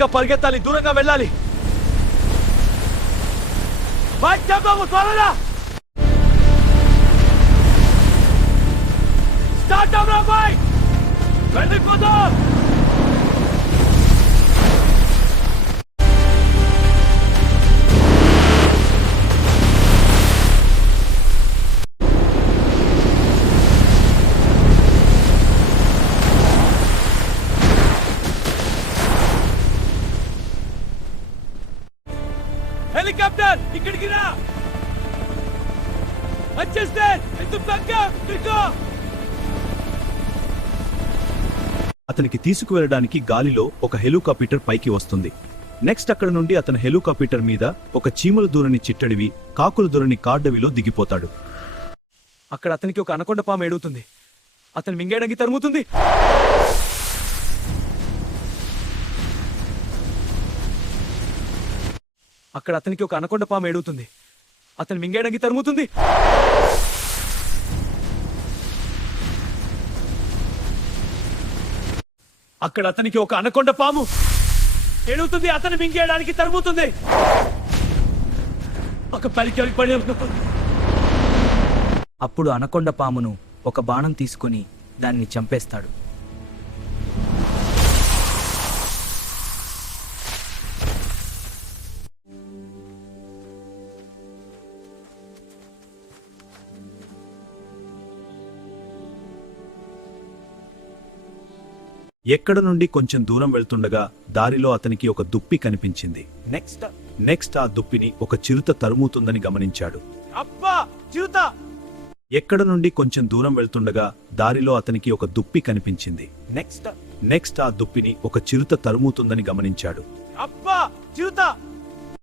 ఇంకా పరిగెత్తాలి, దూరంగా వెళ్ళాలి. బైక్ చెప్పాము, త్వరగా స్టార్ట్ అవ్వరా బైక్, వెళ్ళిపోదాం. హెలికాప్టర్ ఇక్కడికి రా, వచ్చేస్తే ఎందుకు తగ్గ. అతనికి తీసుకువెళ్ళడానికి గాలిలో ఒక హెలికాప్టర్ పైకి వస్తుంది. నెక్స్ట్ అక్కడ నుండి అతను హెలికాప్టర్ మీద ఒక చీమల దూరని చిట్టడివి, కాకుల దూరని కార్డవిలో దిగిపోతాడు. అక్కడ అతనికి ఒక అనకొండ పాము ఏడుగుతుంది. అతను మింగేయడానికి తరుముతుంది. అక్కడ అతనికి ఒక అనకొండ పాము ఏడుగుతుంది. అతను మింగేయడానికి తరుముతుంది. అక్కడ అతనికి ఒక అనకొండ పాము ఏడుగుతుంది. అతను మింగేయడానికి తరుముతుంది. ఒక పలికి పడి. అప్పుడు అనకొండ పామును ఒక బాణం తీసుకుని దాన్ని చంపేస్తాడు. ఎక్కడ నుండి కొంచెం దూరం వెళ్తుండగా దారిలో అతనికి ఒక దుప్పి కనిపించింది. నెక్స్ట్ ఆ దుప్పిని ఒక చిరుత తరుముతుందని గమనించాడు. అబ్బా, చిరుత! ఎక్కడ నుండి కొంచెం దూరం వెళ్తుండగా దారిలో అతనికి ఒక దుప్పి కనిపించింది. నెక్స్ట్ ఆ దుప్పిని ఒక చిరుత తరుముతుందని గమనించాడు. అబ్బా, చిరుత!